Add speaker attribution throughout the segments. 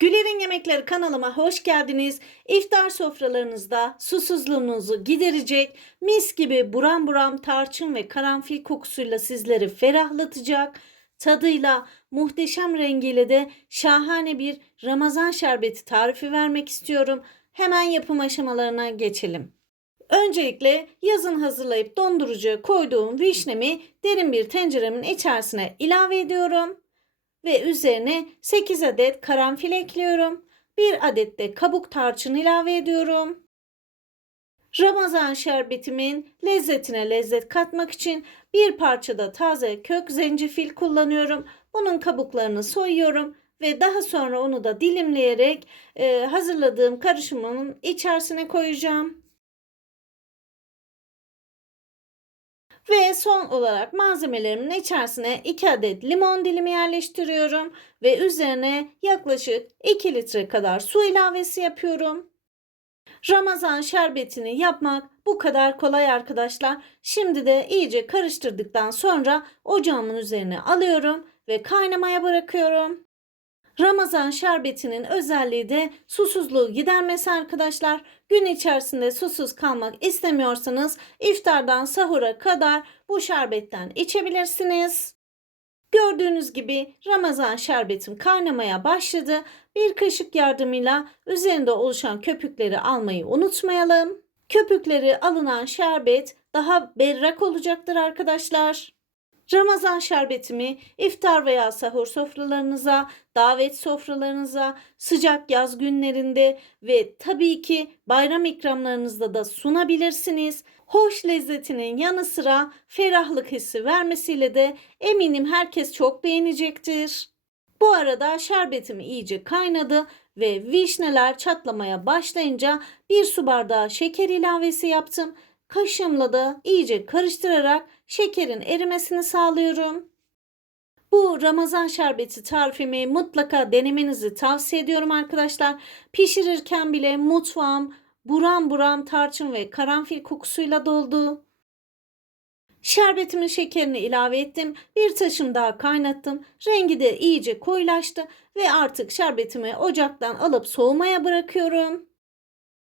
Speaker 1: Güler'in Yemekleri kanalıma hoş geldiniz. İftar sofralarınızda susuzluğunuzu giderecek, mis gibi buram buram tarçın ve karanfil kokusuyla sizleri ferahlatacak, tadıyla, muhteşem rengiyle de şahane bir Ramazan şerbeti tarifi vermek istiyorum. Hemen yapım aşamalarına geçelim. Öncelikle yazın hazırlayıp dondurucuya koyduğum vişnemi derin bir tenceremin içerisine ilave ediyorum ve üzerine 8 adet karanfil ekliyorum. 1 adet de kabuk tarçın ilave ediyorum. Ramazan şerbetimin lezzetine lezzet katmak için bir parça da taze kök zencefil kullanıyorum. Bunun kabuklarını soyuyorum ve daha sonra onu da dilimleyerek hazırladığım karışımımın içerisine koyacağım. Ve son olarak malzemelerimin içerisine 2 adet limon dilimi yerleştiriyorum ve üzerine yaklaşık 2 litre kadar su ilavesi yapıyorum. Ramazan şerbetini yapmak bu kadar kolay arkadaşlar. Şimdi de iyice karıştırdıktan sonra ocağımın üzerine alıyorum ve kaynamaya bırakıyorum. Ramazan şerbetinin özelliği de susuzluğu gidermesi arkadaşlar. Gün içerisinde susuz kalmak istemiyorsanız iftardan sahura kadar bu şerbetten içebilirsiniz. Gördüğünüz gibi Ramazan şerbetim kaynamaya başladı. Bir kaşık yardımıyla üzerinde oluşan köpükleri almayı unutmayalım. Köpükleri alınan şerbet daha berrak olacaktır arkadaşlar. Ramazan şerbetimi iftar veya sahur sofralarınıza, davet sofralarınıza, sıcak yaz günlerinde ve tabii ki bayram ikramlarınızda da sunabilirsiniz. Hoş lezzetinin yanı sıra ferahlık hissi vermesiyle de eminim herkes çok beğenecektir. Bu arada şerbetim iyice kaynadı ve vişneler çatlamaya başlayınca bir su bardağı şeker ilavesi yaptım. Kaşığımla da iyice karıştırarak şekerin erimesini sağlıyorum. Bu Ramazan şerbeti tarifimi mutlaka denemenizi tavsiye ediyorum arkadaşlar. Pişirirken bile mutfağım buram buram tarçın ve karanfil kokusuyla doldu. Şerbetimin şekerini ilave ettim. Bir taşım daha kaynattım. Rengi de iyice koyulaştı ve artık şerbetimi ocaktan alıp soğumaya bırakıyorum.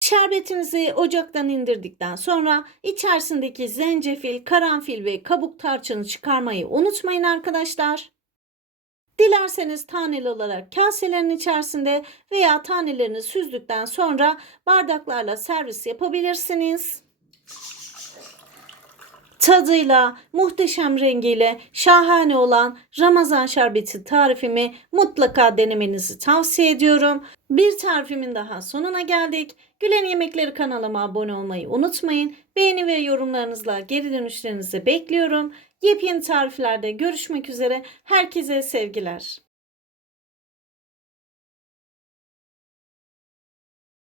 Speaker 1: Şerbetinizi ocaktan indirdikten sonra içerisindeki zencefil, karanfil ve kabuk tarçını çıkarmayı unutmayın arkadaşlar. Dilerseniz taneli olarak kaselerin içerisinde veya tanelerini süzdükten sonra bardaklarla servis yapabilirsiniz. Tadıyla, muhteşem rengiyle şahane olan Ramazan şerbeti tarifimi mutlaka denemenizi tavsiye ediyorum. Bir tarifimin daha sonuna geldik. Gülen Yemekleri kanalıma abone olmayı unutmayın. Beğeni ve yorumlarınızla geri dönüşlerinizi bekliyorum. Yepyeni tariflerde görüşmek üzere. Herkese sevgiler.